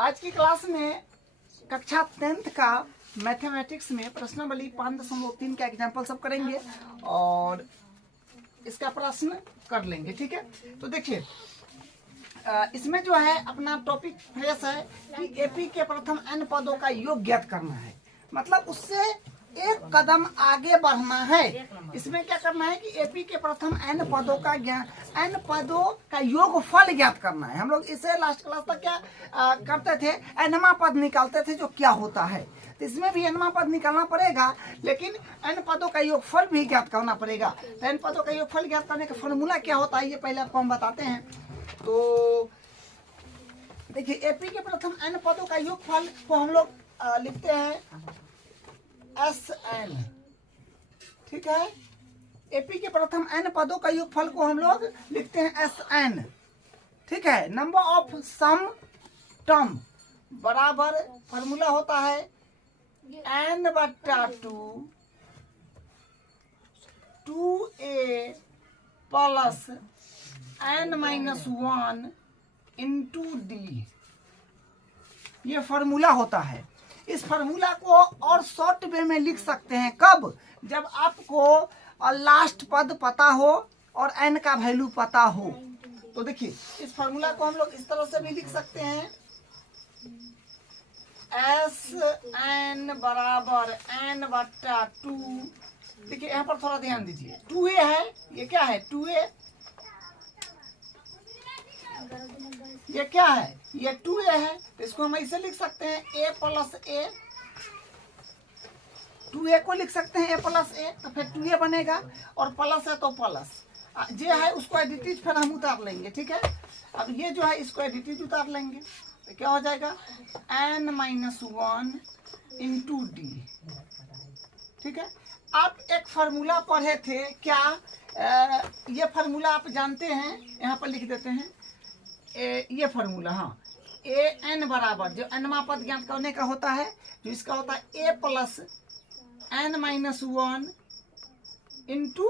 आज की क्लास में कक्षा 10th का मैथमेटिक्स में प्रश्नावली 5.3 का एग्जाम्पल सब करेंगे और इसका प्रश्न कर लेंगे। ठीक है, तो देखिए इसमें जो है अपना टॉपिक फ्रेश है कि एपी के प्रथम n पदों का योग ज्ञात करना है, मतलब उससे एक कदम आगे बढ़ना है। इसमें क्या करना है कि एपी के प्रथम n पदों का n पदों का योगफल ज्ञात करना है। हम लोग इसे लास्ट क्लास तक क्या करते थे, nवां पद निकालते थे जो क्या होता है। तो इसमें भी nवां पद निकालना पड़ेगा, लेकिन n पदों का योगफल भी ज्ञात करना पड़ेगा। तो n पदों का योगफल ज्ञात करने का फॉर्मूला क्या होता है ये पहले आपको हम बताते हैं। तो देखिए एपी के प्रथम n पदों का योगफल को हम लोग लिखते हैं Sn। ठीक है, एपी के प्रथम n पदों का योगफल को हम लोग लिखते हैं Sn। ठीक है, नंबर ऑफ सम टर्म बराबर फॉर्मूला होता है n/2 2a plus n-1 into D. ये फॉर्मूला होता है। इस फार्मूला को और शॉर्ट वे में लिख सकते हैं कब, जब आपको लास्ट पद पता हो और n का वैल्यू पता हो। तो देखिए इस फार्मूला को हम लोग इस तरह से भी लिख सकते हैं Sn बराबर n/2। देखिए यहाँ पर थोड़ा ध्यान दीजिए, 2a है, ये क्या है 2a, ये क्या है ये 2a है। तो इसको हम ऐसे लिख सकते हैं a प्लस a, 2a को लिख सकते हैं a प्लस a, तो फिर 2a बनेगा और प्लस है तो प्लस जे है उसको एडिटिव फिर हम उतार लेंगे। ठीक है, अब ये जो है इसको एडिटिव उतार लेंगे तो क्या हो जाएगा n-1 इंटू डी। ठीक है, आप एक फार्मूला पढ़े थे क्या, ये फार्मूला आप जानते हैं, यहाँ पर लिख देते हैं ये फार्मूला। हाँ, ए एन बराबर जो nवां पद ज्ञात करने का होता है, जो इसका होता है a plus n-1 into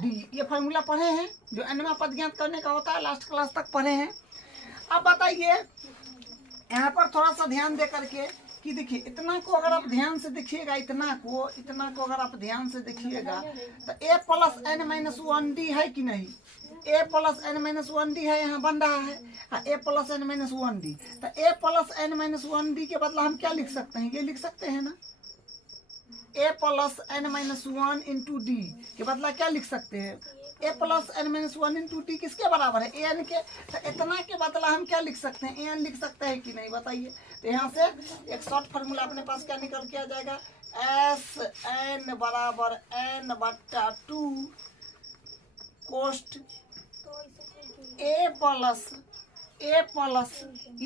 D. ये फार्मूला पढ़े हैं, जो nवां पद ज्ञात करने का होता है, लास्ट क्लास तक पढ़े हैं। अब बताइए यहाँ पर थोड़ा सा ध्यान दे करके कि देखिए इतना को अगर आप ध्यान से देखिएगा, इतना को अगर आप ध्यान से देखिएगा तो a प्लस n-1 डी है कि नहीं, a प्लस n-1 डी है, यहाँ बन रहा है a प्लस n-1 डी। तो a प्लस n-1 डी के बदला हम क्या लिख सकते हैं, ये लिख सकते हैं ना, a plus n-1 into D के बदला क्या लिख सकते हैं, a plus n-1 into D किसके बराबर है, an के। तो इतना के बदला हम क्या लिख सकते हैं, an लिख सकते हैं कि नहीं बताइए। तो यहाँ से एक शॉर्ट फार्मूला अपने पास क्या निकल के आ जाएगा, Sn बराबर n/2 कोष्ट a प्लस ये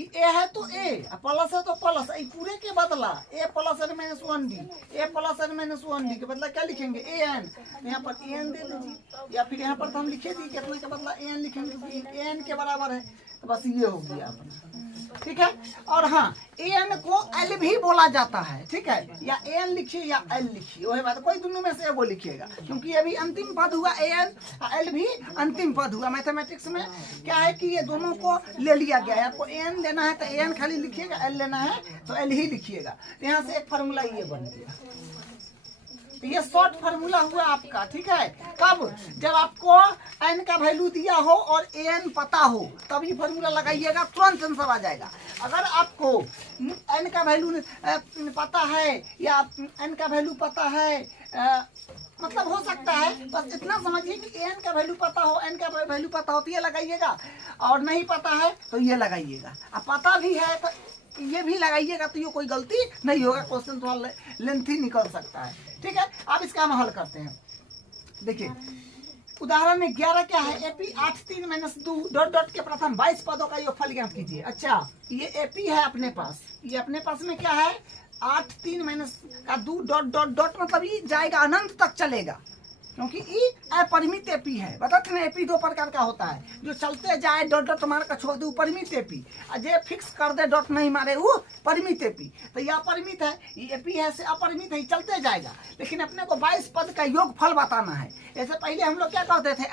a है तो a प्लस है तो प्लस, पूरे के बदला a plus n-1 D, a plus n-1 D के बदला क्या लिखेंगे an। यहाँ पर an दे दीजिए, या फिर यहाँ पर तो हम लिखे दी कितने के बदला an लिखेंगे, क्योंकि an के बराबर है। तो बस ये हो गया अपना। ठीक है, और हाँ an को l भी बोला जाता है। ठीक है, या an लिखिए या l लिखिए, वही बात, कोई दोनों में से एगो लिखिएगा, क्योंकि ये भी अंतिम पद हुआ an, l भी अंतिम पद हुआ। मैथमेटिक्स में क्या है कि ये दोनों को ले लिया गया है। आपको an लेना है तो an खाली लिखिएगा, l लेना है तो l ही लिखिएगा। तो यहाँ से एक फार्मूला ये बन गया। तो ये शॉर्ट फार्मूला हुआ आपका। ठीक है, कब, जब आपको n का वैल्यू दिया हो और an पता हो तब ये फार्मूला लगाइएगा, तुरंत आंसर आ जाएगा। अगर आपको n का वैल्यू पता है या n का वैल्यू पता है, मतलब हो सकता है, बस इतना समझिए कि n का वैल्यू पता हो, n का वैल्यू पता हो तो ये लगाइएगा, और नहीं पता है तो ये लगाइएगा। अब पता भी है तो ये भी लगाइएगा, तो ये कोई गलती नहीं होगा, क्वेश्चन थोड़ा लेंथी निकल सकता है। ठीक है, अब इसका हम हल करते हैं। देखिए उदाहरण में 11 क्या है, एपी 8 3 - 2 डॉट डॉट के प्रथम 22 पदों का योगफल ज्ञात कीजिए। अच्छा, ये एपी है अपने पास, ये अपने पास में क्या है 8 3 - 2 डॉट डॉट डॉट, मतलब ये जाएगा अनंत तक चलेगा, क्योंकि ई अपरिमित एपी है। बताते ना एपी दो प्रकार का होता है, जो चलते जाए डॉट डॉट मार कर छोड़ दे वो परिमित एपी, और जो फिक्स कर दे डॉट नहीं मारे वो परिमित एपी। तो ये अपरिमित है, ये एपी है से अपरिमित है, चलते जाएगा। लेकिन अपने को 22 पद का योग फल बताना है। ऐसे पहले हम लोग क्या करते थे,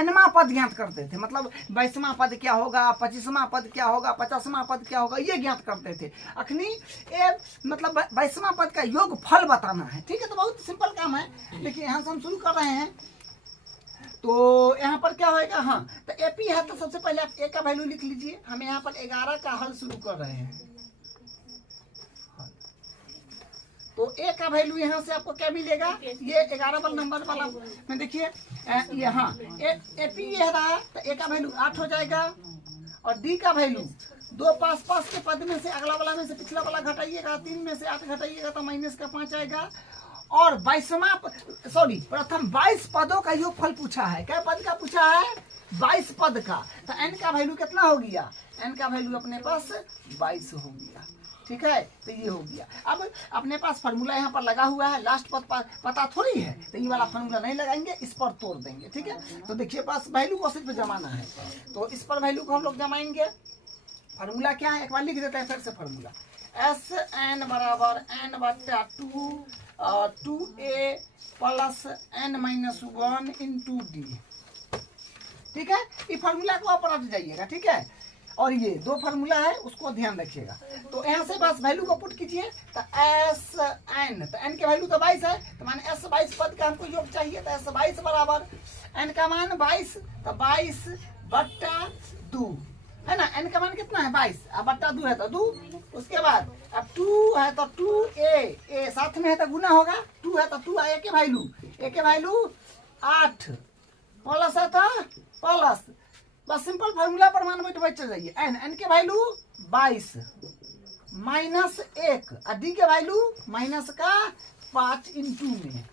एनवा पद ज्ञात करते थे, मतलब 22वां पद क्या होगा, 25वां पद क्या होगा, 50वां पद क्या होगा, ये ज्ञात करते थे। अखनी ये मतलब 22वां पद का योग फल बताना है। ठीक है, तो बहुत सिंपल काम है। देखिए यहाँ से हम शुरू कर रहे हैं, तो यहाँ पर क्या होएगा, हाँ तो एपी है तो सबसे पहले आप ए का वैल्यू लिख लीजिए। हम यहाँ पर 11 का हल शुरू कर रहे हैं, तो ए का वैल्यू यहाँ से आपको क्या मिलेगा, ये 11 वाला नंबर वाला में देखिए यहाँ एपी ये रहा, तो ए का वैल्यू 8 हो जाएगा, और डी का वैल्यू 2 पास पास के पद में से अगला वाला में से पिछला वाला घटाइएगा, 3 में से 8 घटाइएगा तो माइनस का 5 आएगा। और 22 पदों का योगफल पूछा है। क्या पद का पूछा है, 22 पद का। तो एन का वैल्यू कितना हो गया, एन का वैल्यू अपने पास 22 हो गया। ठीक है, तो ये हो गया। अब अपने पास फार्मूला यहाँ पर लगा हुआ है, लास्ट पद पता थोड़ी है, तो ये वाला फार्मूला नहीं लगाएंगे, इस पर तोड़ देंगे। ठीक है, तो देखिए पास वैल्यू को सिर्फ जमाना है, तो इस पर वैल्यू को हम लोग जमाएंगे। फार्मूला क्या है, एक बार लिख देते हैं फिर से फार्मूला, एस एन बराबर एन बट्टा 2a plus n minus 1 into D. ठीक है, ये फार्मूला को आप रट जाइएगा। ठीक है, और ये दो फार्मूला है उसको ध्यान रखिएगा। तो यहाँ से बस वैल्यू को पुट कीजिए, तो एस एन, तो एन के वैल्यू तो 22 है, तो माने एस 22 पद का हमको योग चाहिए, तो एस 22 बराबर एन का मान 22, तो 22 बट्टा 2 है ना, एन का मान कितना है 22, अब बट्टा 2 है तो 2, उसके बाद अब 2 है तो 2a साथ में है तो गुना होगा, 2 है तो 2 ए के वैल्यू 8 प्लस है तो प्लस, बस सिंपल फार्मूला पर मान बैठ जाइए। एन के वैल्यू 22 माइनस 1 और डी के वैल्यू माइनस का 5 इंटू में।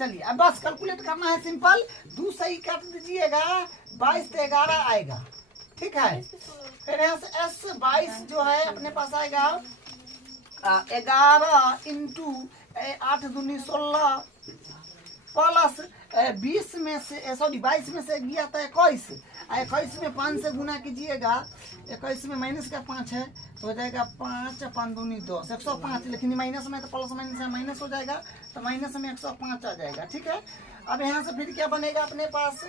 चलिए अब बस कैलकुलेट करना है, सिंपल 2 सही काट दीजिएगा, 22 से 11 आएगा। ठीक है, फिर यहाँ से एस 22 जो है अपने पास आएगा 11 इंटू 8 दूनी 16 प्लस 22 में से गया था 21 में 5 से गुना कीजिएगा, 21 में माइनस का 5 है तो हो जाएगा 5 5 दूनी 10 105, लेकिन माइनस में तो प्लस माइनस में माइनस हो जाएगा, तो माइनस में 105 आ जाएगा। ठीक है, अब यहाँ से फिर क्या बनेगा अपने पास,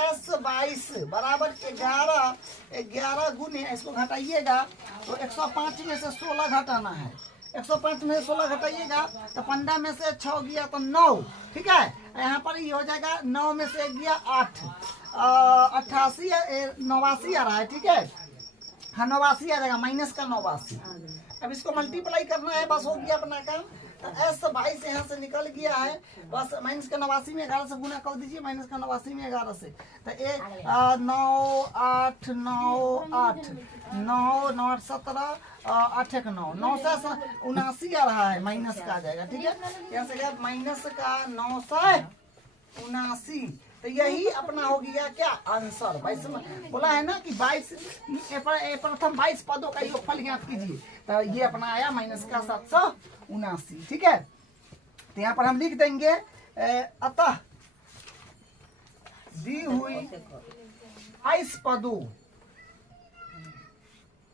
एस 22 बराबर 11 गुने, इसको घटाइएगा तो 105 में से 16 घटाना है, 105 में से 16 घटाइएगा तो 15 में से 6 गया तो 9। ठीक है, यहाँ पर ये हो जाएगा 9 में से गया 8, 88 89 आ रहा है। ठीक है, हाँ 89 आ जाएगा, माइनस का 89। अब इसको मल्टीप्लाई करना है, बस हो गया अपना काम। तो एस 22 यहाँ से निकल गया है, बस माइनस का 89 में 11 से गुना कर दीजिए, माइनस का 89 में 11 से, तो 9 8 9 8 9 9 17 8 1 9 9 से 79 आ रहा है, माइनस का आ जाएगा। ठीक है, यहाँ से गया माइनस का 979, तो यही अपना हो गया क्या आंसर। 22 बोला है ना कि 22 प्रथम 22 पदों का योगफल ज्ञात कीजिए, तो ये अपना आया माइनस का 779। ठीक है, तो यहाँ पर हम लिख देंगे अतः दी हुई 22 पदों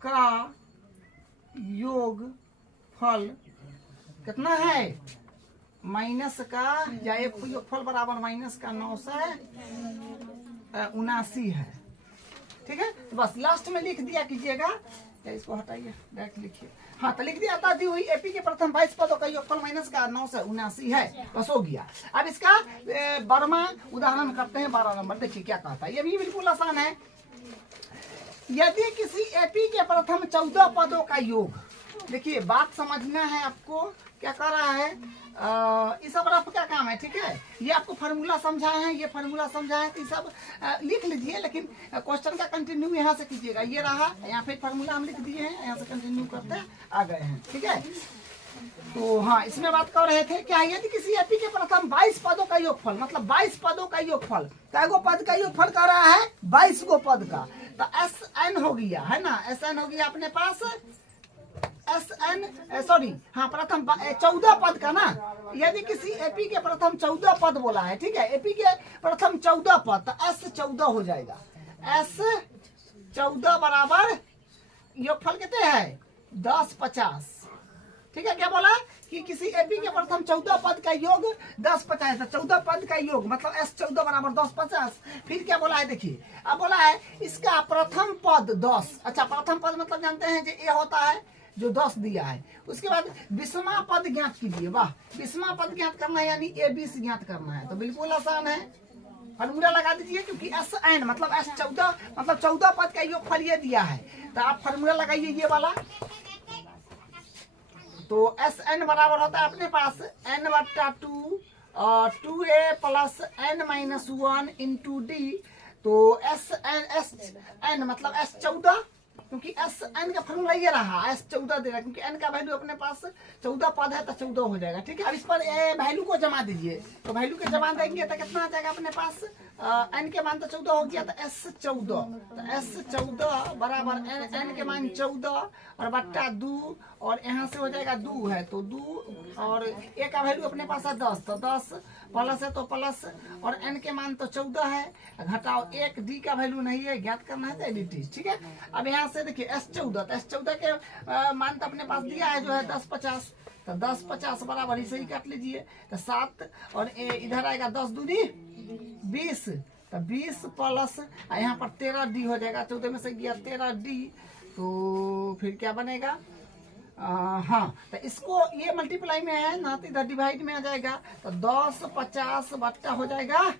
का योगफल कितना है, माइनस का या एक योगफल बराबर माइनस का 979 है। ठीक है, तो बस लास्ट में लिख दिया कीजिएगा, इसको हटाइए डायरेक्ट लिखिए, हाँ तो लिख दिया था दी हुई एपी के प्रथम 22 पदों का योगफल माइनस का 979 है, बस हो गया। अब इसका 12वां उदाहरण करते हैं, 12 नंबर। देखिए क्या कहता है, ये भी बिल्कुल आसान है। यदि किसी एपी के प्रथम 14 पदों का योग, देखिए बात समझना है आपको, क्या कर रहा है, ये सब रफ का काम है। ठीक है, ये आपको फार्मूला समझाए हैं, ये फार्मूला समझाए तो ये सब लिख लीजिए, लेकिन क्वेश्चन का कंटिन्यू यहाँ से कीजिएगा। ये रहा, यहाँ पे फार्मूला हम लिख दिए हैं, यहाँ से कंटिन्यू करते आ गए हैं। ठीक है, तो हाँ इसमें बात कर रहे थे क्या, यदि किसी एपी के प्रथम 22 पदों का योगफल, मतलब 22 पदों का योगफल, कैगो पद का योगफल कर रहा है 22 गो पद का, तो एस एन हो गया है ना, एस एन हो गया अपने पास एस एन सॉरी हाँ प्रथम 14 पद का ना, यदि किसी एपी के प्रथम 14 पद बोला है, ठीक है, एपी के प्रथम 14 पद, तो एस 14 हो जाएगा। एस 14 बराबर योगफल कितने हैं 10 50, ठीक है। क्या बोला कि किसी एपी के प्रथम 14 पद का योग 10 50 है, तो 14 पद का योग मतलब एस 14 बराबर 10 50। फिर क्या बोला है देखिए, अब बोला है इसका प्रथम पद 10, अच्छा प्रथम पद मतलब जानते हैं जो ए होता है जो 10 दिया है। उसके बाद 20वां पद ज्ञात कीजिए, वाह 20वां पद ज्ञात करना है यानी ए 20 ज्ञात करना है, तो बिल्कुल आसान है, फॉर्मूला लगा दीजिए, क्योंकि एस एन मतलब एस 14 मतलब 14 पद का योगफल ये दिया है, तो आप फॉर्मूला लगाइए ये वाला। तो एस एन बराबर होता है अपने पास एन बट्टा 2 a plus N minus 1 into D. तो एस एन मतलब एस 14, क्योंकि एस एन का फॉर्मूला ये रहा, एस 14 दे रहा है, क्योंकि एन का वैल्यू अपने पास 14 पद है तो 14 हो जाएगा, ठीक है। अब इस पर वैल्यू को जमा दीजिए, तो वैल्यू के जमा देंगे तो कितना आ जाएगा अपने पास, एन के मान तो 14 हो गया, तो एस 14, तो एस 14 बराबर एन के मान 14 और बट्टा 2, और यहाँ से हो जाएगा 2 है तो 2, और ए का वैल्यू अपने पास है 10, तो 10 प्लस है तो प्लस, और एन के मान तो 14 है, घटाओ 1, डी का वैल्यू नहीं है, ज्ञात करना है तो एडिटी, ठीक है। अब यहाँ से देखिए एस 14, तो एस 14 के मान तो अपने पास दिया है जो है 10 50, तो 10 50 बराबर इसे ही काट लीजिए, तो 7, और इधर आएगा 10 दूनी 20, तो 20 प्लस यहाँ पर 13 डी हो जाएगा, 14 में से गया 13 डी, तो फिर क्या बनेगा, हाँ तो इसको ये मल्टीप्लाई में है ना, तो इधर डिवाइड में आ जाएगा, तो 10 50 बट्टा हो जाएगा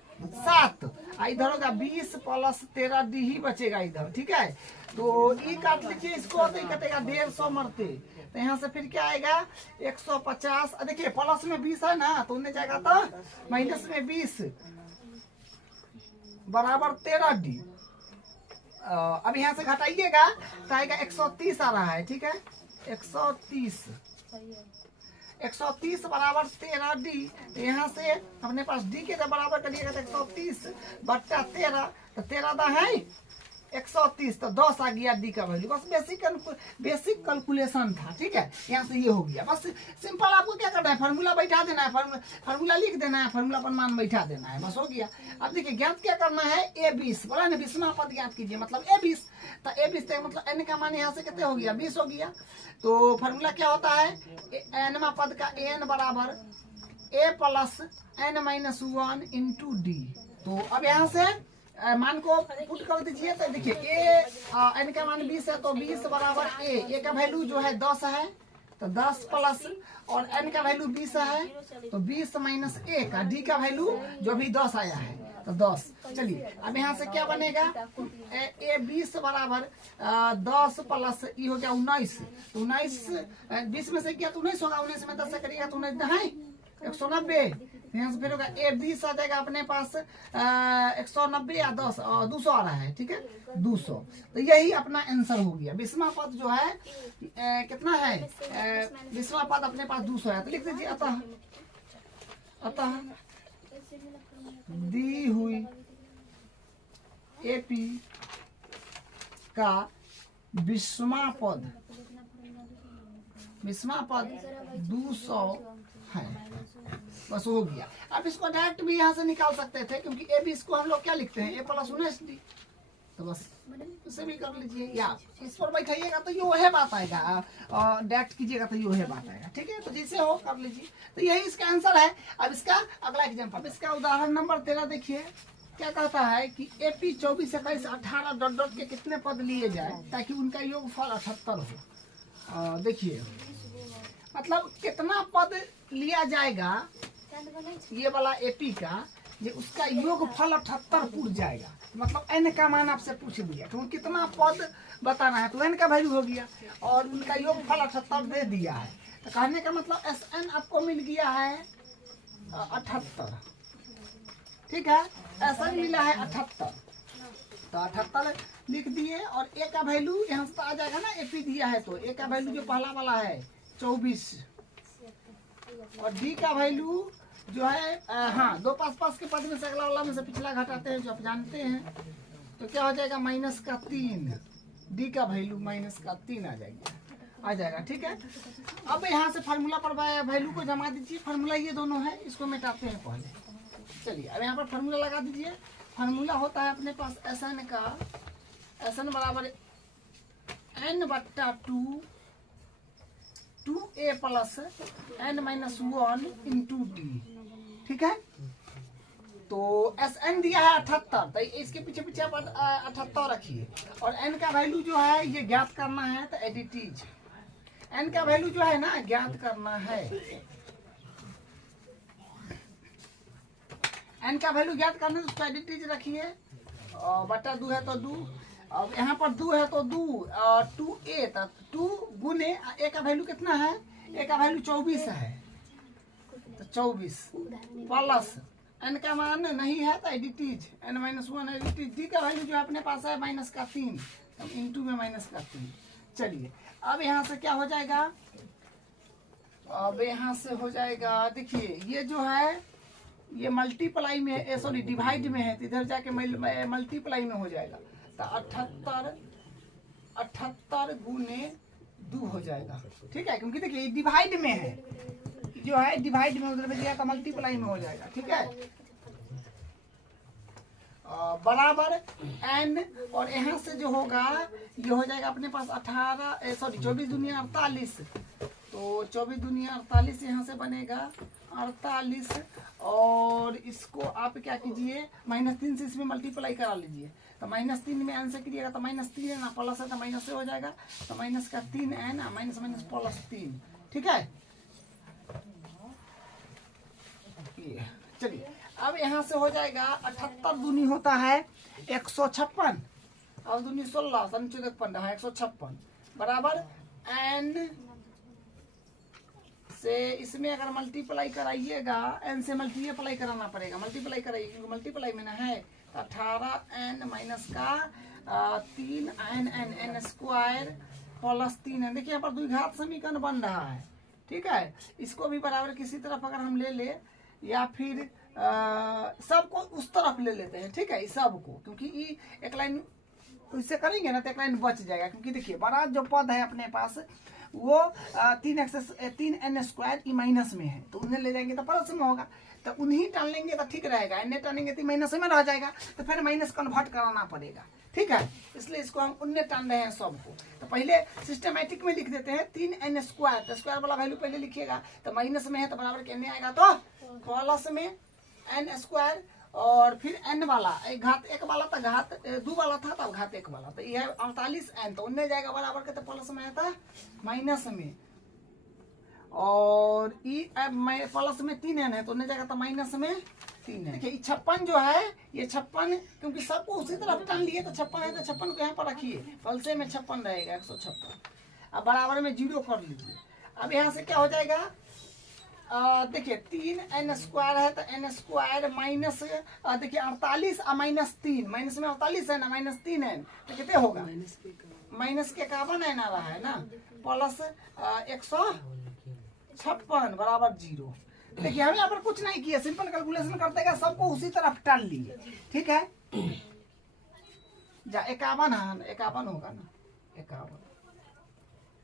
7, इधर होगा 20 प्लस 13 डी ही बचेगा इधर, ठीक है। तो ये काट लीजिए इसको, तो ये कटेगा 150 मरते, तो यहाँ से फिर क्या आएगा 150, देखिए प्लस में 20 है ना, तो उन्हें जाएगा तो माइनस में 20 बराबर 13 डी। अब यहाँ से घटाइएगा तो आएगा 130 आ रहा है, ठीक है, 130 बराबर 13 डी, तो यहाँ से अपने पास डी के जब बराबर करिएगा तो 130 बट्टा 13, तो 13 दा है 130, तो 10 आ गया डी का वैल्यू, बस बेसिक कैलकुलेशन था, ठीक है। यहाँ से ये हो गया, बस सिंपल, आपको क्या करना है फार्मूला बैठा देना है, फार्मूला लिख देना है, फार्मूला पर मान बैठा देना है, बस हो गया। अब देखिए ज्ञात क्या करना है, ए 20 बोला ना, 20वां पद ज्ञात कीजिए, मतलब ए 20, तो ए 20 मतलब एन का मान यहाँ से कितने हो गया 20 हो गया, तो फार्मूला क्या होता है एनवा पद का एन बराबर A plus N minus 1 into D. तो अब यहाँ से मान को पुट कर दीजिए, तो देखिए एन का मान 20 है, तो 20 बराबर ए का वैल्यू जो है 10 है, तो 10 प्लस, और एन का वैल्यू 20 है, तो 20 माइनस ए का डी का वैल्यू जो भी 10 आया है, तो 10। चलिए अब यहाँ से क्या बनेगा, ए 20 बराबर 10 प्लस ई हो गया 19, तो 19 20 में से क्या तो 19 होगा, 19 में 10 से करिएगा तो 19 है 190, यहाँ से फिर होगा ए 20 आ जाएगा अपने पास 190 या 10 200 आ रहा है, ठीक है 200, तो यही अपना आंसर हो गया। 20वां पद जो है कितना है, 20वां पद अपने पास 200 है, तो लिख दीजिए अतः दी हुई एपी का 20वां पद 200 है, बस हो गया। अब इसको डायरेक्ट भी यहाँ से निकाल सकते थे, क्योंकि ए 20 को हम लोग क्या लिखते हैं, ए प्लस 19 डी, तो बस इसे भी कर लीजिए, या इस पर बैठाइएगा तो यो है बात आएगा, और डायरेक्ट कीजिएगा तो यो है बात आएगा, ठीक है। तो जैसे हो कर लीजिए, तो यही इसका आंसर है। अब इसका अगला एग्जाम्पल, इसका उदाहरण नंबर 13 देखिए, क्या कहता है कि एपी 24 21 18 डॉट के कितने पद लिए जाए ताकि उनका योगफल 78 हो। देखिए मतलब कितना पद लिया जाएगा ये वाला एपी का, ये उसका योगफल 78 पूछ जाएगा, मतलब एन का मान आपसे पूछ दिया तो कितना पद बताना है, तो एन का वैल्यू हो गया और उनका योगफल 78 दे दिया है, तो कहने का मतलब एस एन आपको मिल गया है 78, ठीक है, एस एन मिला है 78, तो 78 लिख दिए, और ए का वैल्यू यहाँ से आ जाएगा ना, एपी दिया है तो ए का वैल्यू जो पहला वाला है 24, और डी का वैल्यू जो है हाँ 2 पास के पद में से अगला वाला में से पिछला घटाते हैं जो आप जानते हैं, तो क्या हो जाएगा -3, डी का वैल्यू -3 आ जाएगा। आ जाएगा। ठीक है, अब यहाँ से फार्मूला पर वैल्यू को जमा दीजिए। फार्मूला ये दोनों है, इसको मिटाते हैं पहले। चलिए अब यहाँ पर फार्मूला लगा दीजिए। फार्मूला होता है अपने पास एन का, एन बराबर n/2 2a plus n-1 into D. ठीक है, तो एस एन दिया है 78, तो इसके पीछे पीछे आप 78 रखिए। और एन का वैल्यू जो है ये ज्ञात करना है, तो एडिटीज एन का वैल्यू जो है ना ज्ञात करना है। एन का वैल्यू ज्ञात करना है, उसको एडिटीज रखिए। बटा 2 है तो 2, अब यहाँ पर 2 है तो 2, 2a, तो 2 गुने ए का वैल्यू कितना है, ए का वैल्यू 24 है, तो 24 प्लस एन का मान नहीं है तो एडिटीज n-1 एडिटीज। डी का वैल्यू जो अपने पास है -3, तो इंटू में -3। चलिए अब यहाँ से क्या हो जाएगा, अब यहाँ से हो जाएगा, देखिए ये जो है ये मल्टीप्लाई में, सॉरी डिवाइड में है, तो इधर जाके मल्टीप्लाई में हो जाएगा। तो 78 गुने 2 हो जाएगा। ठीक है, क्योंकि देखिए डिवाइड में है, जो है डिवाइड में, उधर में दिया तो मल्टीप्लाई में हो जाएगा। ठीक है, बराबर n, और यहाँ से जो होगा ये हो जाएगा अपने पास 24 दुनिया 48, तो 24 दुनिया 48 यहाँ से बनेगा 48, और इसको आप क्या कीजिए -3 से इसमें मल्टीप्लाई करा लीजिए। तो -3 में n से कीजिएगा तो -3 है ना, प्लस है तो माइनस से हो जाएगा, तो माइनस का 3n माइनस +3। ठीक है, चलिए अब यहाँ से हो जाएगा 78 दूनी होता है 156, और दूनी 16, 156 बराबर n से इसमें अगर मल्टीप्लाई कराइएगा, n से मल्टीप्लाई कराना पड़ेगा, मल्टीप्लाई कराइए क्योंकि मल्टीप्लाई में ना है। तो 18n माइनस का 3n n square plus 3n। देखिए यहाँ पर द्विघात समीकरण बन रहा है। ठीक है, इसको भी बराबर किसी तरफ अगर हम ले ले, या फिर सबको उस तरफ ले लेते हैं। ठीक है, सबको, क्योंकि ये एक लाइन इससे करेंगे ना तो एक लाइन बच जाएगा। क्योंकि देखिए बड़ा जो पद है अपने पास वो 3n स्क्वायर ई माइनस में है, तो उन्हें ले जाएंगे तो प्लस में होगा, तो उन्हीं टान लेंगे तो ठीक रहेगा। एन टानेंगे तो माइनस में रह जाएगा, तो फिर माइनस कन्वर्ट कराना पड़ेगा। ठीक है, इसलिए इसको हम उन्हें टान रहे हैं सबको। तो पहले सिस्टमैटिक में लिख देते हैं 3n स्क्वायर, तो स्क्वायर वाला वैल्यू पहले लिखिएगा, तो माइनस में है तो बराबर कहने आएगा तो प्लस में n स्क्वायर, और फिर n वाला घात 1 वाला था, घात 2 वाला था, तब घात 1 वाला, तो ये है 48n, तो उनमें जाएगा बराबर के, तो प्लस में आता माइनस में, और प्लस में 3n है तो उन्हें जाएगा तो माइनस में 3n। देखिए 56 जो है, ये 56 क्योंकि सबको उसी तरफ टान लिए, तो 56 है तो 56 को यहाँ पर रखिए, फलसे में 56 रहेगा 156। अब बराबर में 0 कर लीजिए। अब यहाँ से क्या हो जाएगा, देखिए 3n स्क्वायर है तो n स्क्वायर माइनस, देखिए 48 -3, माइनस में 48 है ना, -3n, तो कितने होगा, माइनस के 51n आ रहा है ना, प्लस 156 बराबर 0। देखिए हम यहाँ पर कुछ नहीं किया, सिंपल कैलकुलेशन करते हैं, सबको उसी तरफ टाल लिए। ठीक है, जा 51 है, 51 होगा ना, 51।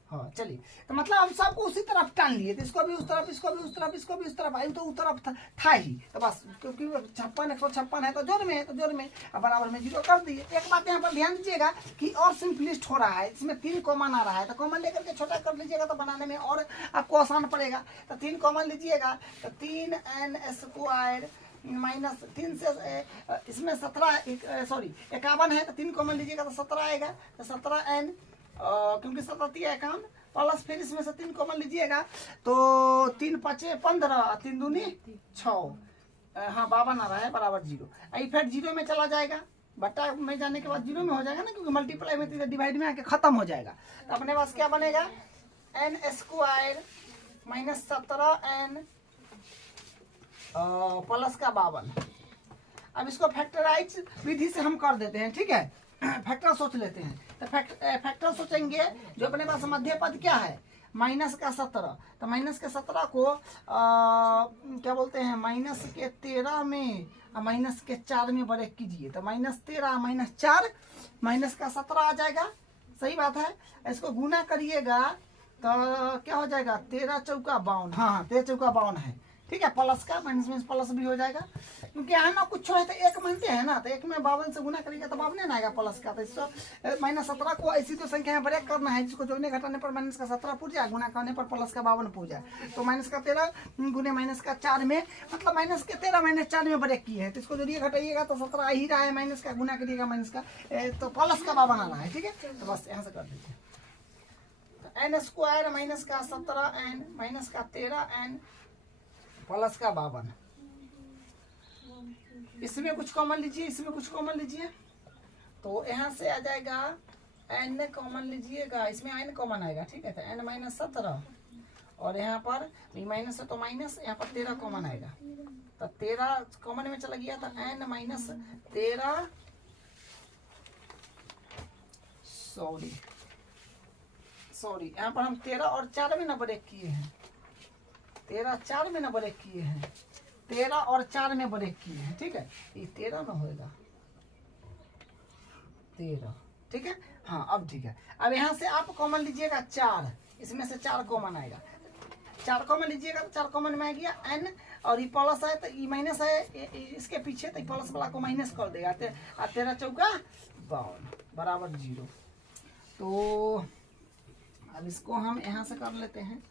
हाँ चलिए, तो मतलब हम सबको उसी तरफ टान लिए, तो इसको भी उस तरफ, इसको भी उस तरफ, इसको भी उस तरफ, आई तो उस तरफ था ही, तो बस क्योंकि 56 156 है तो जोड़ में है, तो जोड़ में अब बराबर में 0 कर दिए। एक बात यहाँ पर ध्यान दीजिएगा कि और सिंपलिस्ट हो रहा है, इसमें 3 कॉमन आ रहा है, तो कॉमन लेकर के छोटा कर लीजिएगा तो बनाने में और आपको आसान पड़ेगा। तो 3 कॉमन लीजिएगा, तो 3n स्क्वायर माइनस 3 से इसमें 17 सॉरी 51 है, तो 3 कॉमन लीजिएगा तो 17 आएगा, तो 17n, क्योंकि 17 51 प्लस फिर इसमें से 3 कॉमन लीजिएगा, तो 3 5 15, 3 दूनी 6, हाँ 52 आ रहा है बराबर 0। इफेक्ट 0 में चला जाएगा, बट्टा में जाने के बाद 0 में हो जाएगा ना, क्योंकि मल्टीप्लाई में डिवाइड में आके खत्म हो जाएगा। तो अपने पास क्या बनेगा, n square minus 17n plus का 52। अब इसको फैक्टराइज विधि से हम कर देते हैं। ठीक है, फैक्टर सोच लेते हैं, तो फैक्टर सोचेंगे, जो अपने पास मध्य पद क्या है, माइनस का 17, तो माइनस के 17 को क्या बोलते हैं, माइनस के 13 में और माइनस के 4 में ब्रेक कीजिए, तो -13 -4 माइनस का 17 आ जाएगा। सही बात है, इसको गुना करिएगा तो क्या हो जाएगा 13 चौका 52। हाँ 13 चौका 52 है, ठीक है। प्लस का माइनस में प्लस भी हो जाएगा, क्योंकि यहाँ ना कुछ है तो एक मानते हैं ना, तो एक में 52 से गुना करेगा तो 52 ना आएगा प्लस का। तो इसको -17 को ऐसी तो संख्या में ब्रेक करना है जिसको जोड़ने घटाने पर माइनस का 17 पूछ जाए, गुना करने पर प्लस का 52 पूछ जाए। तो माइनस का 13 गुने माइनस का 4 में, मतलब माइनस के 13 माइनस 4 में ब्रेक किए हैं, तो इसको जोड़िए घटाइएगा तो 17 आ ही रहा है, माइनस का गुना करिएगा माइनस का तो प्लस का 52 आ रहा है, ठीक है। तो बस यहाँ से कर दीजिए, एन स्क्वायर माइनस का 17 एन माइनस का 13 एन प्लस का 52। इसमें कुछ कॉमन लीजिए, इसमें कुछ कॉमन लीजिए, तो यहाँ से आ जाएगा एन कॉमन लीजिएगा, इसमें एन कॉमन आएगा, ठीक है। तो एन माइनस 17 और यहाँ पर माइनस है तो माइनस, यहाँ पर 13 कॉमन आएगा, तो 13 कॉमन में चला गया, तो एन माइनस 13 सॉरी यहाँ पर हम 13 और 4 में ना ब्रेक किए हैं, 13 4 में ना ब्रेक किए हैं, 13 और 4 में ब्रेक किए हैं, ठीक है। ये 13 ना होएगा 13, ठीक है। हाँ अब ठीक है। अब यहाँ से आप कॉमन लीजिएगा 4, इसमें से 4 कॉमन आएगा, 4 कॉमन लीजिएगा तो 4 कॉमन में आ गया एन, और ये प्लस है तो ये माइनस है इसके पीछे, तो प्लस वाला को माइनस कर देगा, 13 चौका 52 बराबर 0। तो अब इसको हम यहाँ से कर लेते हैं,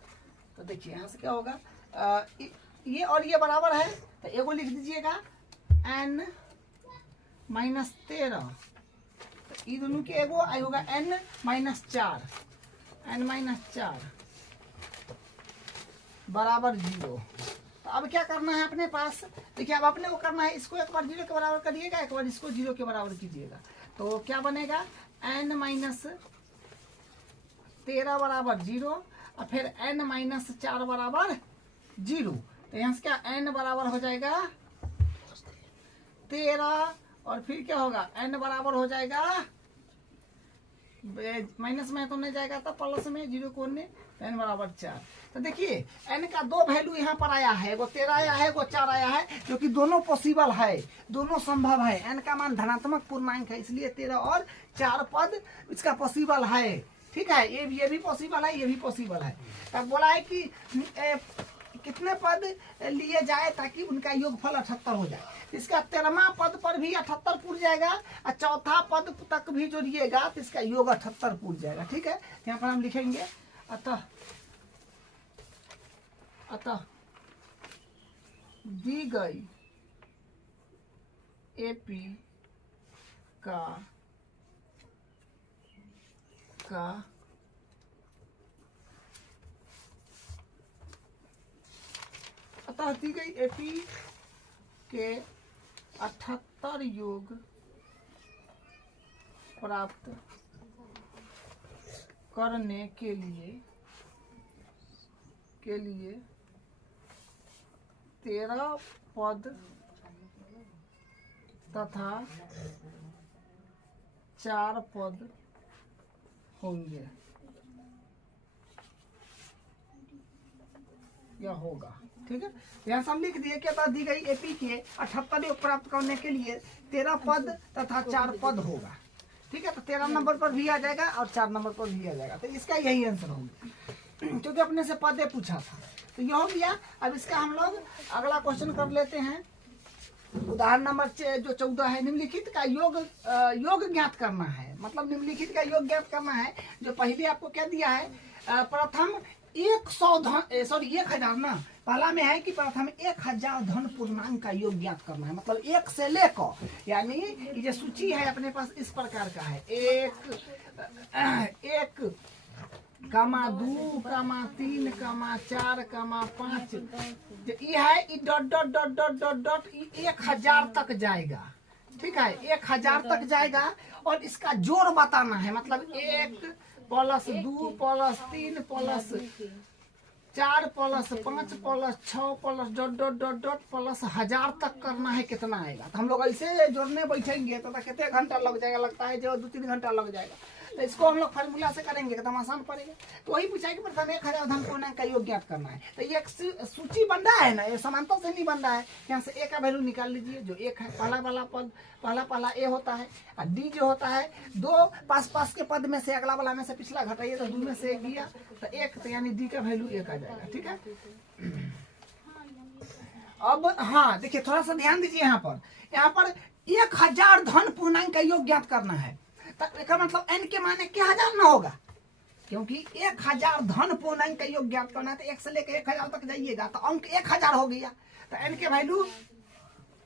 तो देखिए यहाँ से क्या होगा, ये और ये बराबर है, तो एगो लिख दीजिएगा n माइनस 13, तो ये दोनों के एगो आई होगा n माइनस 4 बराबर 0। तो अब क्या करना है अपने पास, देखिए अब अपने को करना है, इसको एक बार 0 के बराबर करिएगा, एक बार इसको 0 के बराबर कीजिएगा, तो क्या बनेगा n माइनस 13 बराबर 0 और फिर n माइनस 4 बराबर 0। तो यहाँ से क्या n बराबर हो जाएगा 13 और फिर क्या होगा n बराबर हो जाएगा, माइनस में तो नहीं जाएगा तो प्लस में 0 को ने, n बराबर 4। तो देखिए n का 2 वैल्यू यहाँ पर आया है, वो 13 आया है, वो 4 आया है, जो कि दोनों पॉसिबल है, दोनों संभव है। n का मान धनात्मक पूर्णांक है, इसलिए 13 और 4 पद इसका पॉसिबल है, ठीक है। ये भी पॉसिबल है, ये भी पॉसिबल है। तब बोला है कि कितने पद लिए जाए ताकि उनका योगफल 78 हो जाए। इसका 13वां पद पर भी 78 पूछ जाएगा और चौथा पद तक भी जोड़िएगा तो इसका योग 78 पूछ जाएगा, ठीक है। यहाँ पर हम लिखेंगे अतः दी गई एपी का अतः दी गई एपी के 78 योग प्राप्त करने के लिए 13 पद तथा 4 पद होंगे या होगा, ठीक है। यहाँ से हम लिख दिए क्या दी गई एपी के 78 योग प्राप्त करने के लिए 13 पद तथा 4 पद होगा, ठीक है। तो 13 नंबर पर भी आ जाएगा और 4 नंबर पर भी आ जाएगा, तो इसका यही आंसर होगा, क्योंकि अपने से पद पूछा था। तो ये हो गया। अब इसका हम लोग अगला क्वेश्चन कर लेते हैं। उदाहरण नंबर जो 14 है, निम्नलिखित का योग ज्ञात करना है। मतलब निम्नलिखित का योग ज्ञात करना है, जो पहले आपको क्या दिया है, प्रथम 1000 ना, पहला में है कि प्रथम 1000 धन पूर्णांक का योग ज्ञात करना है। मतलब 1 से लेकर, यानी ये जो सूची है अपने पास इस प्रकार का है, 1, 2, 3, 4, 5, ये है, ये dot dot dot dot dot dot 1000 तक जाएगा, ठीक है। 1000 तक जाएगा और इसका जोड़ बताना है। मतलब 1 + 2 + 3 + 4 + 5 + 6 + dot dot dot dot plus 1000 तक करना है, कितना आएगा। तो हम लोग ऐसे जोड़ने बैठेंगे तो कितने घंटा लग जाएगा, लगता है जो 2-3 घंटा लग जाएगा। तो इसको हम लोग फार्मूला से करेंगे एकदम आसान पड़ेगा। तो वही पूछा कि प्रथम 1000 धन पूर्णांक का योग ज्ञात करना है। तो ये एक सूची बन रहा है ना, ये समांतर से नहीं बन रहा है। यहाँ से ए का वैल्यू निकाल लीजिए, जो एक है पहला वाला पद, पहला ए होता है, और डी जो होता है दो पास के पद में से अगला वाला में से पिछला घटाइए तो 2 में से 1 गया तो 1, तो यानी डी का वैल्यू 1 आ जाएगा। ठीक है, अब हाँ देखिए थोड़ा सा ध्यान दीजिए, यहाँ पर 1000 धन पूर्णांक का योग ज्ञात करना है। तो इसका मतलब n के माने क्या 1000 ना होगा, क्योंकि 1000 धन पूर्णांक का योग ज्ञात करना है तो 1 से लेकर 1000 तक जाइएगा तो अंक 1000 हो गया। तो n के वैल्यू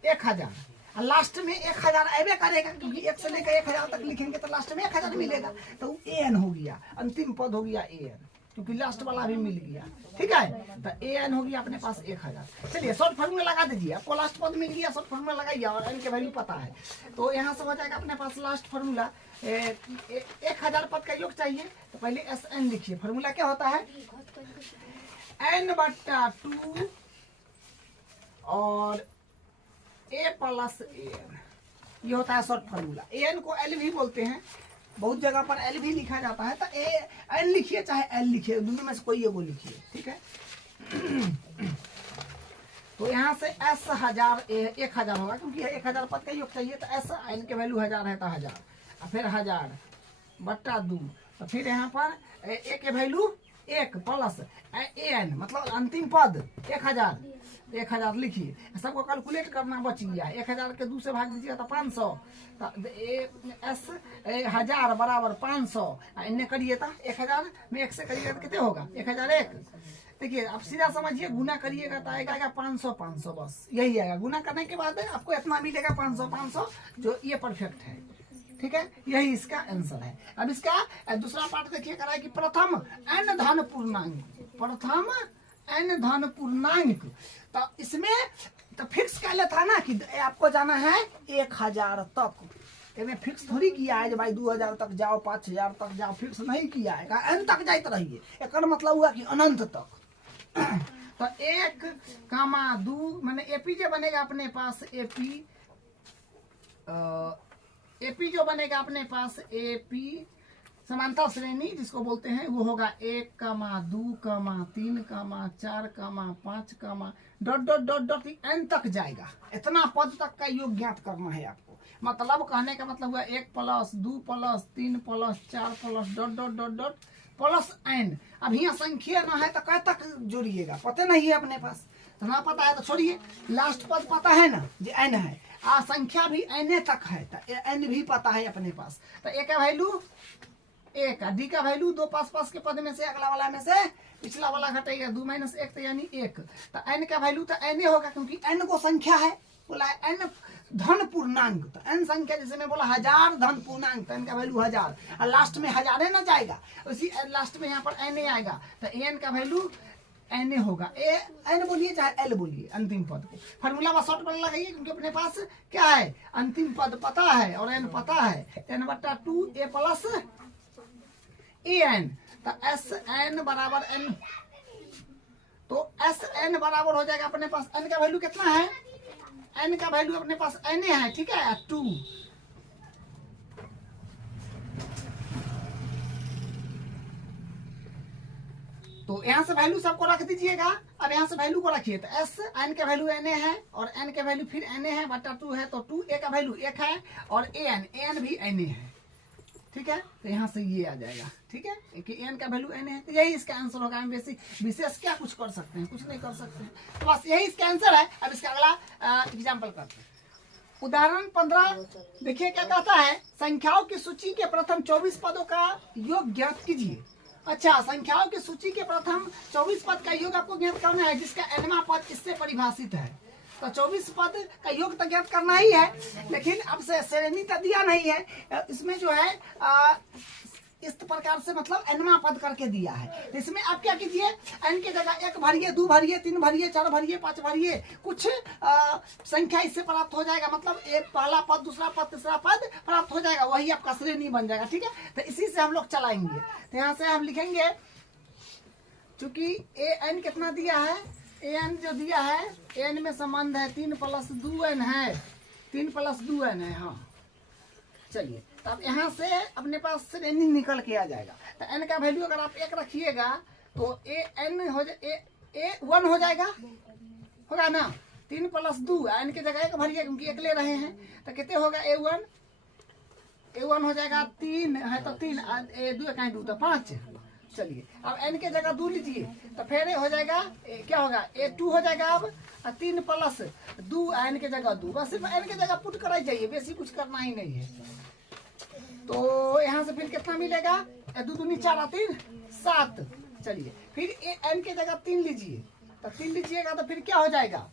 1000 और लास्ट में 1000 ऐबे करेगा, क्योंकि 1 से लेकर 1000 तक लिखेंगे तो लास्ट में 1000 मिलेगा। तो an हो गया, अंतिम पद हो गया an, क्योंकि लास्ट वाला भी मिल गया। ठीक है, तो an हो गया अपने पास 1000। चलिए शॉर्ट फॉर्मूला लगा दीजिए, आपको लास्ट पद मिल गया, शॉर्ट फॉर्मूला लगाइए और n के वैल्यू पता है। तो यहाँ से हो जाएगा अपने पास लास्ट फॉर्मूला 1000 पद का योग चाहिए। तो पहले SN लिखिए, फॉर्मूला क्या होता है n/2 और a + an, ये होता है शॉर्ट फॉर्मूला। an को l भी बोलते हैं, बहुत जगह पर एल भी लिखा जाता है। तो एन लिखिए चाहे एल लिखिए, दोनों में से कोई एगो लिखिए। ठीक है, तो यहाँ से एस 1000 होगा, क्योंकि 1000 पद का योग चाहिए। तो एस एन के वैल्यू 1000 है तो 1000 और फिर 1000/2, तो फिर यहाँ पर ए के वैल्यू 1 प्लस एन मतलब अंतिम पद 1000 लिखिए। सबको कैलकुलेट करना बच गया, 1000 के 2 से भाग दीजिएगा तो 500, तो एस 1000 बराबर 500 इन्हें करिए तो 1000 में 1 से करिएगा तो कितने होगा 1001। देखिए आप सीधा समझिए, गुना करिएगा तो आएगा 500, बस यही आएगा। गुना करने के बाद आपको इतना मिलेगा 500, जो ये परफेक्ट है। ठीक है, यही इसका आंसर है। अब इसका दूसरा पार्ट देखिए करा है कि प्रथम n धन पूर्णांक, तो इसमें तो फिक्स कर लेता है ना कि आपको जाना है 1000 तक। इसमें फिक्स थोड़ी किया है जो भाई 2000 तक जाओ, 5000 तक जाओ, फिक्स नहीं किया है। n तक जाते रहिए, एक मतलब हुआ कि अनंत तक। तो 1,2 मैंने एपी जो बनेगा अपने पास एपी जो बनेगा अपने पास एपी समांतर श्रेणी जिसको बोलते हैं, वो होगा 1,2, 3, 4, 5 ... n तक जाएगा। इतना पद तक का योग ज्ञात करना है आपको। मतलब कहने का मतलब हुआ 1 + 2 + 3 + 4 + n। अब यहाँ संख्या ना है तो कै तक जोड़िएगा, पता नहीं है अपने पास। तो ना पता है तो छोड़िए, लास्ट पद पता है ना जो n है, संख्या भी n तक है तो n भी पता है अपने पास। तो a का वैल्यू 1, डी का वैल्यू 2 पास के पद में से अगला वाला में से पिछला वाला घटेगा 2 - 1 तो यानी 1। तो n का वैल्यू तो n होगा, क्योंकि n को संख्या है, बोला है n धन पूर्णांक। तो n संख्या जैसे मैं बोला 1000 धन पूर्णांक, तो n का वैल्यू 1000 और लास्ट में 1000 ना जाएगा, उसी लास्ट में यहाँ पर n आएगा। तो n का वैल्यू n होगा। n बोलिए चाहे l बोलिए, अंतिम पद को फार्मूला में शॉर्ट पर लगाइए, क्योंकि अपने पास क्या है अंतिम पद पता है और n पता है। n/2 a + an, तो SN बराबर n, तो SN बराबर हो जाएगा अपने पास n का वैल्यू कितना है, n का वैल्यू अपने पास n है। ठीक है, 2। तो यहाँ से वैल्यू सबको रख दीजिएगा। अब यहाँ से वैल्यू को रखिए, तो एस n का वैल्यू n है और n का वैल्यू फिर n है बटा 2 है, तो 2a का वैल्यू 1 है और an भी n है। ठीक है, तो यहाँ से ये आ जाएगा। ठीक है, कि n का वैल्यू n है, तो यही इसका आंसर होगा। हम विशेष क्या कुछ कर सकते हैं, कुछ नहीं कर सकते हैं। तो बस यही इसका आंसर है। अब इसका अगला एग्जाम्पल करते हैं। उदाहरण 15 देखिए क्या कहता है, संख्याओं की सूची के प्रथम 24 पदों का योग ज्ञात कीजिए। अच्छा, संख्याओं की सूची के प्रथम 24 पद का योग आपको ज्ञात करना है, जिसका nवां पद इससे परिभाषित है। तो 24 पद का योग तो ज्ञात करना ही है, लेकिन अब से श्रेणी तो दिया नहीं है इसमें, जो है इस प्रकार से मतलब nवां पद करके दिया है। तो इसमें आप क्या कीजिए, n की जगह 1 भरिए, 2 भरिए, 3 भरिए, 4 भरिए, 5 भरिए, कुछ संख्या इससे प्राप्त हो जाएगा। मतलब एक पहला पद, दूसरा पद, तीसरा पद प्राप्त हो जाएगा, वही आपका श्रेणी बन जाएगा। ठीक है, तो इसी से हम लोग चलाएंगे। तो यहाँ से हम लिखेंगे, चूंकि an कितना दिया है, an जो दिया है, n में संबंध है 3 + 2n है, 3 + 2n है। हाँ चलिए, तो अब यहाँ से अपने पास से n निकल के आ जाएगा। तो n का वैल्यू अगर आप 1 रखिएगा तो an हो जाए a 1 हो जाएगा, होगा ना। 3 + 2 n की जगह 1 भरिए क्योंकि 1 ले रहे हैं। तो कितने होगा a1 हो जाएगा 3 है तो 3 2 तो 5। चलिए अब n की जगह 2 लीजिए तो फिर हो जाएगा क्या होगा a2 हो जाएगा। अब 3 + 2 n की जगह 2, बस सिर्फ n की जगह पुट कराई जाइए, बेसी कुछ करना ही नहीं है। तो यहाँ से फिर कितना मिलेगा 2 दूनी 4 3 7। चलिए फिर n की जगह 3 लीजिए, तो 3 लीजिएगा तो फिर क्या हो जाएगा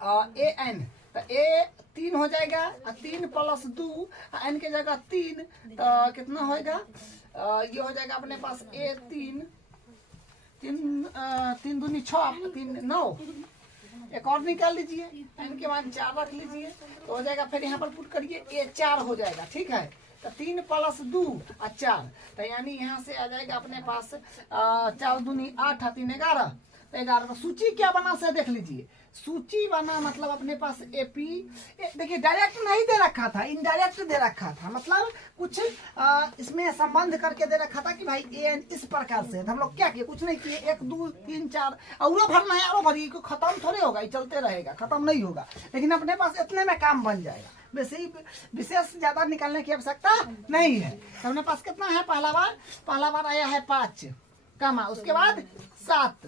an, तो a 3 हो जाएगा 3 + 2 n की जगह 3 तो कितना होएगा ये हो जाएगा अपने पास a 3 दूनी 6 3 9। एक और निकाल लीजिए, n के मान 4 रख लीजिए तो हो जाएगा। फिर यहाँ पर पुट करिए a 4 हो जाएगा, ठीक है। तो 3 + 2 और 4 तो यानी यहाँ से आ जाएगा अपने पास 4 दूनी 8 3 11। तो 11 तो सूची क्या बना से देख लीजिए। सूची बना मतलब अपने पास एपी, देखिए डायरेक्ट नहीं दे रखा था, इनडायरेक्ट दे रखा था, मतलब कुछ इसमें संबंध करके दे रखा था कि भाई एन इस प्रकार से। हम लोग क्या किए, कुछ नहीं किए, 1 2 3 4 और भरना है और भरिए, को खत्म थोड़े होगा, ये चलते रहेगा, खत्म नहीं होगा। लेकिन अपने पास इतने में काम बन जाएगा, विशेष ज्यादा निकालने की आवश्यकता नहीं है। तो अपने पास कितना है, पहला बार आया है 5 कामा, उसके बाद 7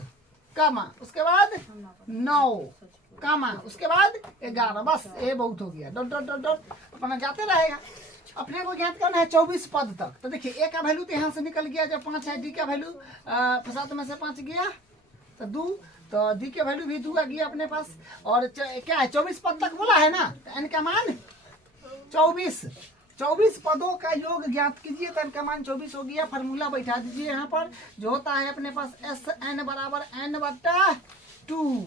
कामा, उसके बाद 9 कामा, उसके बाद 11। बस ये बहुत हो गया, डॉट डॉट डॉट डॉट अपना जाते रहेगा। अपने को ज्ञात करना है 24 पद तक। तो देखिए ए का वैल्यू तो यहाँ से निकल गया, जब 5 है, डी का वैल्यू 7 में से 5 गया तो 2, तो डी का वैल्यू भी 2 आ गया अपने पास। और क्या है 24 पद तक बोला है ना, तो एन का मान 24 पदों का योग ज्ञात कीजिए। तो इनका मान 24 हो गया। फार्मूला बैठा दीजिए यहाँ पर, जो होता है अपने पास एस एन बराबर n/2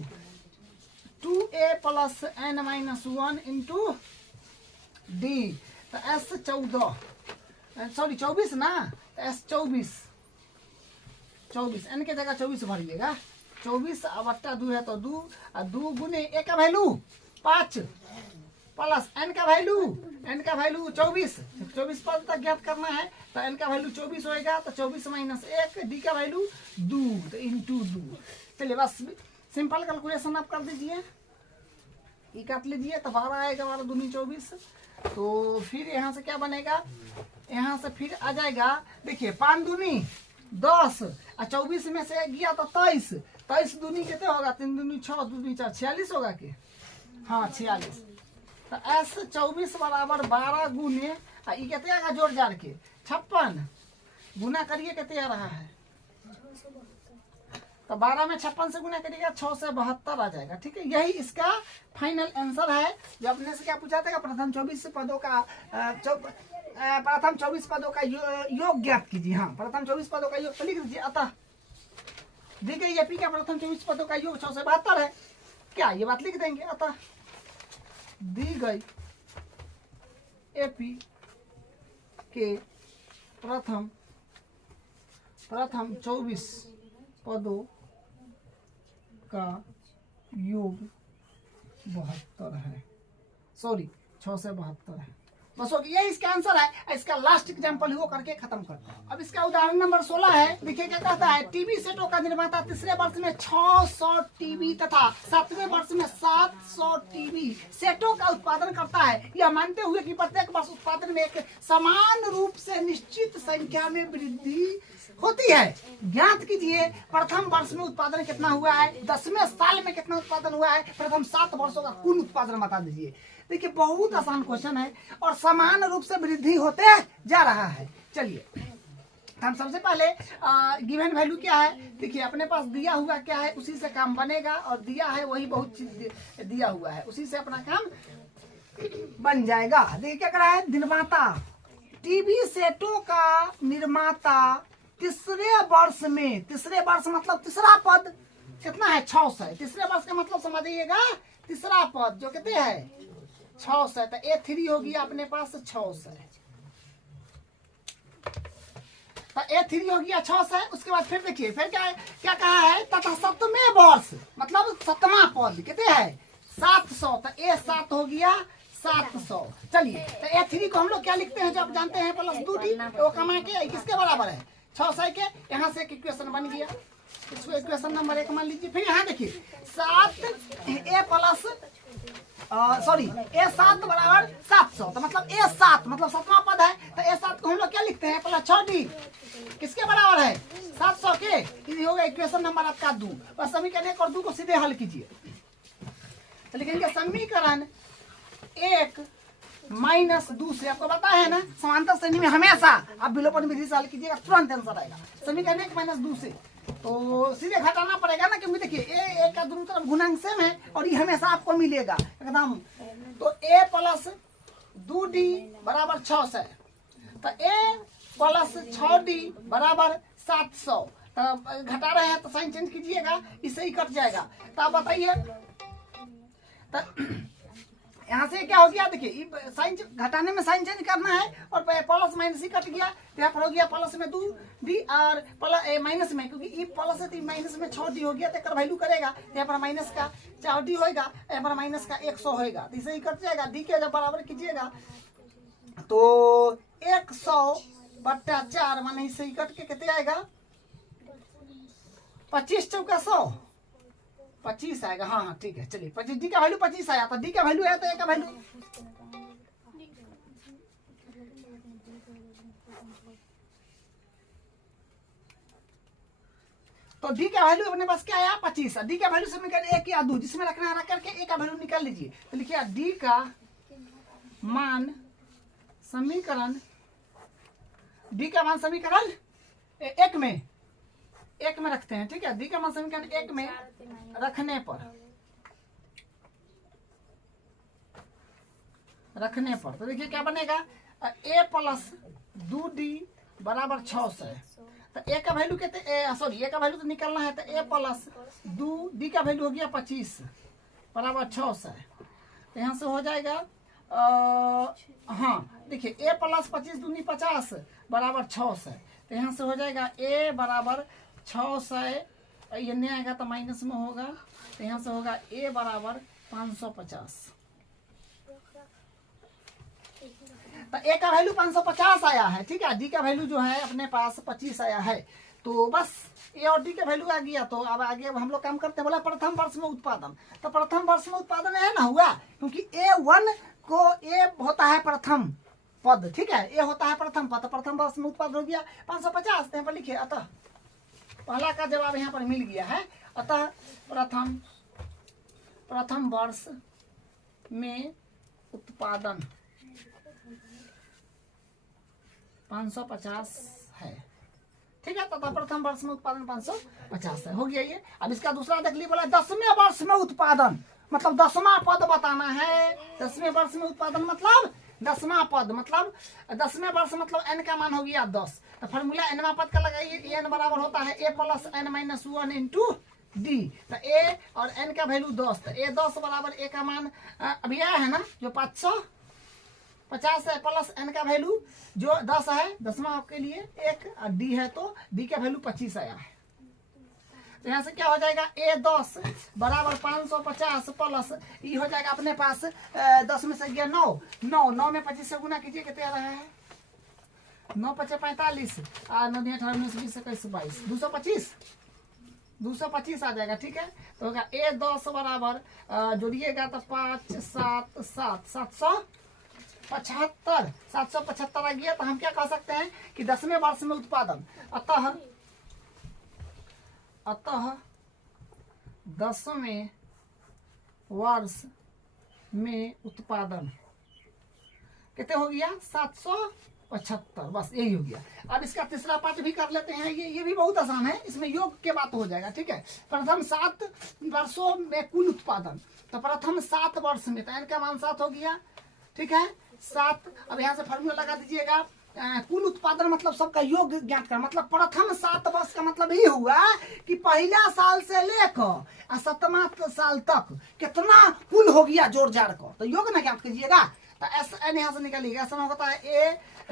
2a + n-1 into D. तो एस 24 ना, तो एस 24 एन के जगह 24 भरिएगा। 24/2 है तो 2 और 2 गुने ए का वैल्यू 5 प्लस एन का वैल्यू 24 पद तक ज्ञात करना है। तो एन का वैल्यू 24 होएगा, तो 24 - 1, डी का वैल्यू 2 तो इंटू 2। चलिए बस सिंपल कैलकुलेशन आप कर दीजिए, ये काट लीजिए तो 12 आएगा, 12 दूनी 24। तो फिर यहाँ से क्या बनेगा, यहाँ से फिर आ जाएगा, देखिए 5 दूनी 10 और 24 में से गया तो 23 दूनी कितने होगा, 3 दूनी 6 दूनी 4 46 होगा कि हाँ 46। तो एस 24 बराबर 12 गुने ये कितने आएगा, जोड़ जाड़ के 56 गुना करिए कितने आ रहा है, तो 12 में 56 से गुना करिएगा 6 से 72 आ जाएगा। ठीक है, यही इसका फाइनल आंसर है। जो अपने से क्या पूछा था, प्रथम 24 पदों का योग ज्ञात कीजिए। हाँ, प्रथम 24 पदों का योग तो लिख दीजिए। अतः दी गई एपी का प्रथम 24 पदों का योग 6 से 72 है। क्या ये बात लिख देंगे, अतः दी गई एपी के प्रथम 24 पदों का योग 72 है, सॉरी 6 से 72 है। बस हो गया, इसका आंसर है। इसका लास्ट एग्जांपल ही वो करके खत्म करते हैं। अब इसका उदाहरण नंबर 16 है। देखिए क्या कहता है, टीवी सेटों का निर्माता तीसरे वर्ष में 600 टीवी तथा 7वें वर्ष में 700 टीवी सेटों का उत्पादन करता है, यह मानते हुए कि प्रत्येक वर्ष उत्पादन में एक समान रूप से निश्चित संख्या में वृद्धि होती है। ज्ञात कीजिए प्रथम वर्ष में उत्पादन कितना हुआ है, 10वें साल में कितना उत्पादन हुआ है, प्रथम 7 वर्षों का कुल उत्पादन बता दीजिए। देखिए बहुत आसान क्वेश्चन है और समान रूप से वृद्धि होते जा रहा है। चलिए हम सबसे पहले गिवन वैल्यू क्या है, देखिए अपने पास दिया हुआ क्या है, उसी से काम बनेगा। और दिया है वही बहुत चीज दिया हुआ है, उसी से अपना काम बन जाएगा। देखिए क्या कर रहा है, निर्माता टीवी सेटों का निर्माता तीसरे वर्ष में, तीसरे वर्ष मतलब तीसरा पद कितना है, 600 है। तीसरे वर्ष का मतलब समझिएगा तीसरा पद जो कितने है 600, तो A3 हो गया अपने पास 600, तो A3 हो गया 600। उसके बाद फिर देखिए फिर क्या कहा है, तथा 7वें वर्ष मतलब 7वां पद कितने है 700, तो A7 हो गया 700। चलिए तो A3 को हम लोग क्या लिखते हैं जब जानते हैं प्लस 2D, वो कमा के किसके बराबर है 600 के। यहाँ से एक इक्वेशन बन गया, इसको इक्वेशन नंबर 1 मान लीजिए। फिर यहाँ देखिए 7A प्लस A7 बराबर 700, तो मतलब A7 मतलब 7वां पद है, तो A7 को हम लोग क्या लिखते हैं प्लस 6D, किसके बराबर है 700 के। ये होगा इक्वेशन नंबर आपका 2। बस समीकरण 1 और 2 को सीधे हल कीजिए, तो लिखेंगे समीकरण 1 माइनस 2 से, आपको पता है ना समांतर श्रेणी में हमेशा आप विलोपन विधि से हल कीजिएगा, तुरंत आंसर आएगा। समीकरण 1 माइनस 2 से तो सीधे घटाना पड़ेगा ना, क्योंकि देखिए ए का दोनों तरफ गुणांक सेम है और ये हमेशा आपको मिलेगा एकदम। तो a प्लस 2D बराबर 600, तो a प्लस 6D बराबर 700। तो घटा रहे हैं तो साइन चेंज कीजिएगा, इससे ही कट जाएगा। तो आप बताइए तो यहाँ से क्या हो गया, देखिए साइन घटाने में साइन चेंज करना है और प्लस माइनस ही कट गया, तो यहाँ पर हो गया प्लस में 2D और माइनस में, क्योंकि ई प्लस है तो माइनस में 6D हो गया, तो वैल्यू करेगा, तो यहाँ पर माइनस का 4D होगा, यहाँ पर माइनस का 100 होगा, तो इसे ही कट जाएगा। डी के जब बराबर कीजिएगा तो 100/4 माने इसे ही कट के कितने आएगा 25 चौका 100, 25 आएगा। हाँ हाँ ठीक है, चलिए 25 डी का वैल्यू 25 आया, तो डी का वैल्यू है तो ए का वैल्यू तो डी का वैल्यू अपने पास क्या आया 25। डी का वैल्यू समीकरण 1 या 2 जिसमें रखना है रख करके ए का वैल्यू निकाल लीजिए। तो लिखिए डी का मान समीकरण, डी का मान समीकरण 1 में रखते हैं, ठीक है। डी का मान समीकरण 1 में रखने पर तो देखिए क्या बनेगा a प्लस 2D बराबर 600। तो ए का वैल्यू कहते ए का वैल्यू तो निकलना है, तो a प्लस 2D का वैल्यू हो गया 25 बराबर 600। तो यहाँ से हो जाएगा हाँ देखिए a प्लस 25 दूनी 50 बराबर 600। तो यहाँ से हो जाएगा a बराबर 600, ये नहीं आएगा तो माइनस में होगा, तो यहाँ से होगा a बराबर 550। तो a का वैल्यू 550 आया है, ठीक है। d का वैल्यू जो है अपने पास 25 आया है, तो बस a और d का वैल्यू आ गया। तो अब आगे हम लोग काम करते हैं, बोला प्रथम वर्ष में उत्पादन। तो प्रथम वर्ष में उत्पादन है ना हुआ, क्योंकि A1 को a होता है प्रथम पद, ठीक है, a होता है प्रथम पद, तो प्रथम वर्ष में उत्पादन हो गया 550। यहाँ पर लिखिए अतः पहला का जवाब यहाँ पर मिल गया है, अतः प्रथम वर्ष में उत्पादन 550 है, ठीक है। तथा प्रथम वर्ष में उत्पादन 550 है, हो गया ये। अब इसका दूसरा देख लीजिए, बोला 10वें वर्ष में उत्पादन, मतलब 10वां पद बताना है। 10वें वर्ष में उत्पादन मतलब 10वां पद, मतलब 10वें वर्ष मतलब n का मान हो गया 10। तो फॉर्मूला nवां पद का लगाइए, n बराबर होता है a plus n minus 1 into D. तो a और n का वैल्यू 10, तो a 10 बराबर a का मान अभी आया है ना जो 550 है, प्लस n का वैल्यू जो 10 है, 10वां के लिए 1 और d है, तो d का वैल्यू 25 आया है। तो यहाँ से क्या हो जाएगा a 10 बराबर 550 प्लस ये हो जाएगा अपने पास 10 में से गया 9 में 25 से गुना कीजिए, कितने आ रहा है 9 5 45 और 9 18 19 20 21 22 225 आ जाएगा, ठीक है। तो होगा a 10 बराबर जोड़िएगा तो 5 7 7 775 आ गया। तो हम क्या कह सकते हैं कि 10वें वर्ष में उत्पादन, अतः 10वें वर्ष में उत्पादन कितने हो गया 775, बस यही हो गया। अब इसका तीसरा पार्ट भी कर लेते हैं, ये भी बहुत आसान है, इसमें योग के बात हो जाएगा, ठीक है। प्रथम 7 वर्षों में कुल उत्पादन, तो प्रथम 7 वर्ष में, तो n का मान 7 हो गया, ठीक है 7। अब यहाँ से फॉर्मूला लगा दीजिएगा, कुल उत्पादन मतलब सबका योग ज्ञात कर, मतलब प्रथम 7 वर्ष का मतलब ये हुआ कि पहला साल से लेकर 7वां साल तक कितना कुल हो गया जोड़ जाड़ को, तो योग ना ज्ञात कीजिएगा। तो एस एन यहाँ से निकालिएगा, ऐसा होता है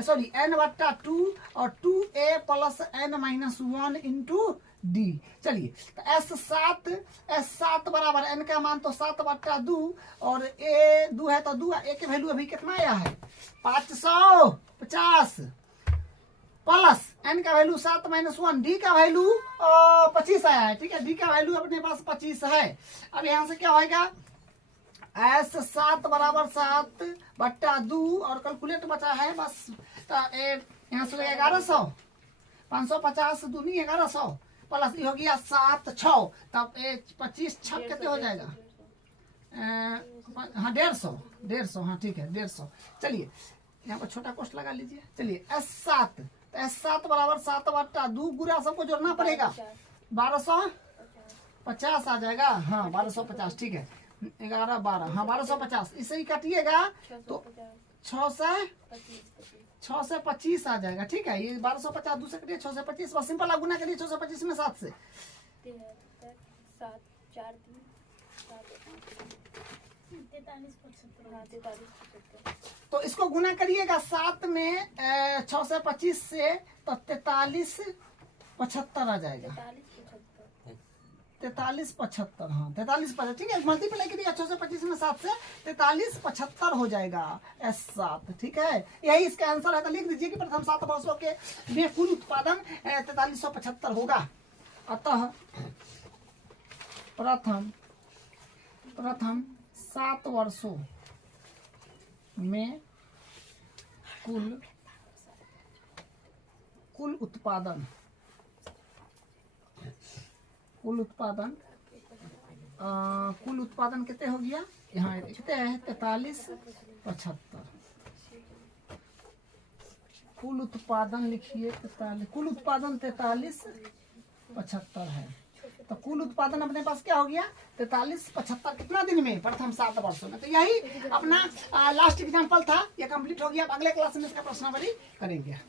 सॉरी n बट्टा 2 और 2a plus n minus 1 into D. चलिए तो S7 बराबर n का मान तो 7 बट्टा 2 और a 2 है तो 2, a की वैल्यू अभी कितना आया है 550 प्लस n का वैल्यू 7 माइनस 1, डी का वैल्यू 25 आया है। ठीक है, डी का वैल्यू अपने पास 25 है। अब यहाँ से क्या होगा S7 बराबर 7 बट्टा 2 और कैलकुलेट बचा है बस यहाँ से 1100, 550 दूनी 1100 प्लस ये हो गया 7 6, तब 25 6 कितने हो जाएगा हाँ 150, हाँ ठीक है 150। चलिए यहाँ पर छोटा कोष्ट लगा लीजिए। चलिए S7 बराबर 7 बट्टा 2 गुना सबको जोड़ना पड़ेगा 1250 आ जाएगा। हाँ 1250 ठीक है 11 12 हाँ 1250 इसे ही काटिएगा तो 6 से 25 आ जाएगा। ठीक है, ये 1250 दूसरे कटिए 6 से 25 बस सिंपल गुना करिए 6 से 25 में 7 से तो इसको गुना करिएगा 7 में 6 से 25 से तो 43 75 आ जाएगा 43 75 हाँ 43 75 ठीक है मल्टीप्लाई करिए 6 से 25 में 7 से 43 75 हो जाएगा S7। ठीक है, यही इसका आंसर है। तो लिख दीजिए कि प्रथम 7 वर्षों के में कुल उत्पादन 4375 होगा। अतः प्रथम 7 वर्षों में कुल उत्पादन कितने हो गया यहाँ कितने है 43 75। कुल उत्पादन लिखिए 43, कुल उत्पादन 43 75 है। तो कुल उत्पादन अपने पास क्या हो गया 43 75 कितना दिन में प्रथम 7 वर्षों में। तो यही अपना लास्ट एग्जाम्पल था, ये कंप्लीट हो गया। अब अगले क्लास में इसका प्रश्नावली करेंगे।